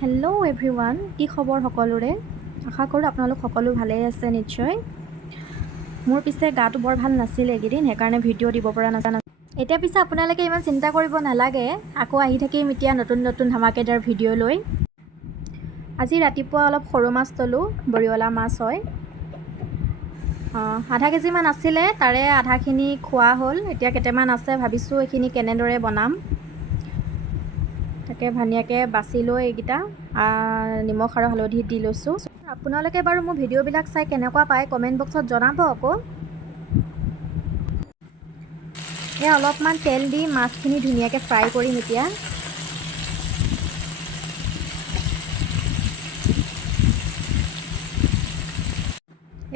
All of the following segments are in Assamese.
হেল্ল' এভৰিৱান, কি খবৰ সকলোৰে? আশা কৰোঁ আপোনালোক সকলো ভালেই আছে নিশ্চয়। মোৰ পিছে গাটো বৰ ভাল নাছিলে এইকেইদিন, সেইকাৰণে ভিডিঅ' দিব পৰা নাছিল। এতিয়া পিছে আপোনালোকে ইমান চিন্তা কৰিব নালাগে, আকৌ আহি থাকিম এতিয়া নতুন নতুন ধামাকেদাৰ ভিডিঅ' লৈ। আজি ৰাতিপুৱা অলপ সৰু মাছ ল'লোঁ, বৰিয়লা মাছ হয়। আধা কেজিমান আছিলে, তাৰে আধাখিনি খোৱা হ'ল। এতিয়া কেইটামান আছে, ভাবিছোঁ এইখিনি কেনেদৰে বনাম। তাকে ধুনীয়াকৈ বাছি লৈ এইকেইটা নিমখ আৰু হালধি দি লৈছোঁ। আপোনালোকে বাৰু মোৰ ভিডিঅ'বিলাক চাই কেনেকুৱা পায় কমেণ্ট বক্সত জনাব আকৌ। এয়া অলপমান তেল দি মাছখিনি ধুনীয়াকৈ ফ্ৰাই কৰিম এতিয়া।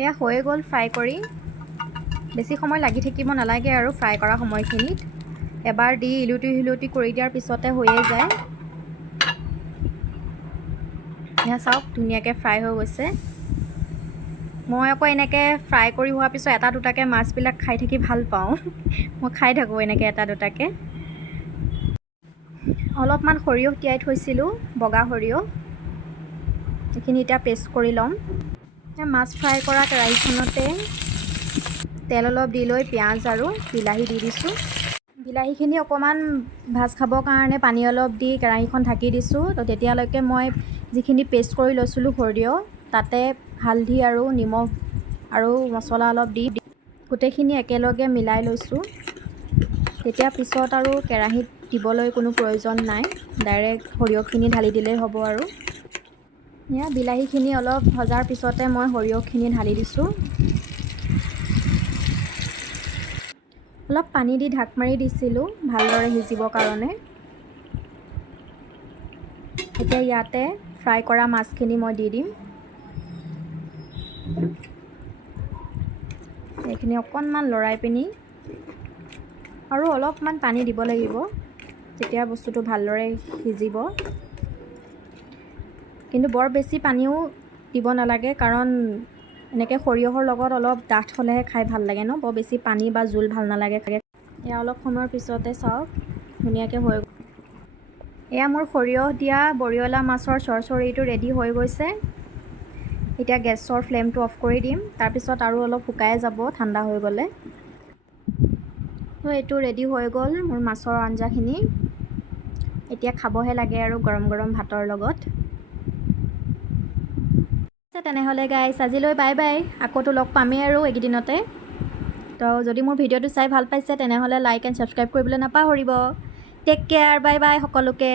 এয়া হৈ গ'ল ফ্ৰাই কৰি। বেছি সময় লাগি থাকিব নালাগে আৰু ফ্ৰাই কৰা সময়খিনিত। এবাৰ দি ইলুটি কৰি দিয়াৰ পিছতে হৈয়ে যায়। এয়া চাওক ধুনীয়াকৈ ফ্ৰাই হৈ গৈছে। মই আকৌ এনেকৈ ফ্ৰাই কৰি হোৱাৰ পিছত এটা দুটাকৈ মাছবিলাক খাই থাকি ভাল পাওঁ। মই খাই থাকোঁ এনেকৈ এটা দুটাকৈ। অলপমান সৰিয়হ তিয়াই থৈছিলোঁ, বগা সৰিয়হ। এইখিনি এতিয়া পেষ্ট কৰি ল'ম। মাছ ফ্ৰাই কৰা কেৰাহীখনতে তেল অলপ দি লৈ পিঁয়াজ আৰু বিলাহী দি দিছোঁ। বিলাহীখিনি অকণমান ভাজ খাবৰ কাৰণে পানী অলপ দি কেৰাহীখন ঢাকি দিছোঁ। তো তেতিয়ালৈকে মই যিখিনি পেষ্ট কৰি লৈছিলোঁ সৰিয়হ, তাতে হালধি আৰু নিমখ আৰু মছলা অলপ দি গোটেইখিনি একেলগে মিলাই লৈছোঁ। তেতিয়া পিছত আৰু কেৰাহীত দিবলৈ কোনো প্ৰয়োজন নাই, ডাইৰেক্ট সৰিয়হখিনি ঢালি দিলেই হ'ব আৰু। এয়া বিলাহীখিনি অলপ ভজাৰ পিছতে মই সৰিয়হখিনি ঢালি দিছোঁ। অলপ পানী দি ঢাক মাৰি দিছিলোঁ ভালদৰে সিজিবৰ কাৰণে। এতিয়া ইয়াতে ফ্ৰাই কৰা মাছখিনি মই দি দিম। এইখিনি অকণমান লৰাই পিনি আৰু অলপমান পানী দিব লাগিব, তেতিয়া বস্তুটো ভালদৰে সিজিব। কিন্তু বৰ বেছি পানীও দিব নালাগে, কাৰণ এনেকৈ সৰিয়হৰ লগত অলপ ডাঠ হ'লেহে খাই ভাল লাগে ন, বৰ বেছি পানী বা জোল ভাল নালাগে। এয়া অলপ সময়ৰ পিছতে চাওক ধুনীয়াকৈ হৈ গ'ল। এয়া মোৰ সৰিয়হ দিয়া বৰিয়লা মাছৰ চৰচৰিটো ৰেডি হৈ গৈছে। এতিয়া গেছৰ ফ্লেমটো অফ কৰি দিম, তাৰপিছত আৰু অলপ শুকাই যাব ঠাণ্ডা হৈ গ'লে। তো এইটো ৰেডি হৈ গ'ল মোৰ মাছৰ আঞ্জাখিনি। এতিয়া খাবহে লাগে আৰু গৰম গৰম ভাতৰ লগত। তেনেহ'লে গাইছ আজিলৈ বাই বাই, আকৌতো লগ পামেই আৰু এইকেইদিনতে। তো যদি মোৰ ভিডিঅ'টো চাই ভাল পাইছে তেনেহ'লে লাইক এণ্ড ছাবস্ক্ৰাইব কৰিবলৈ নাপাহৰিব। টেক কেয়াৰ, বাই বাই সকলোকে।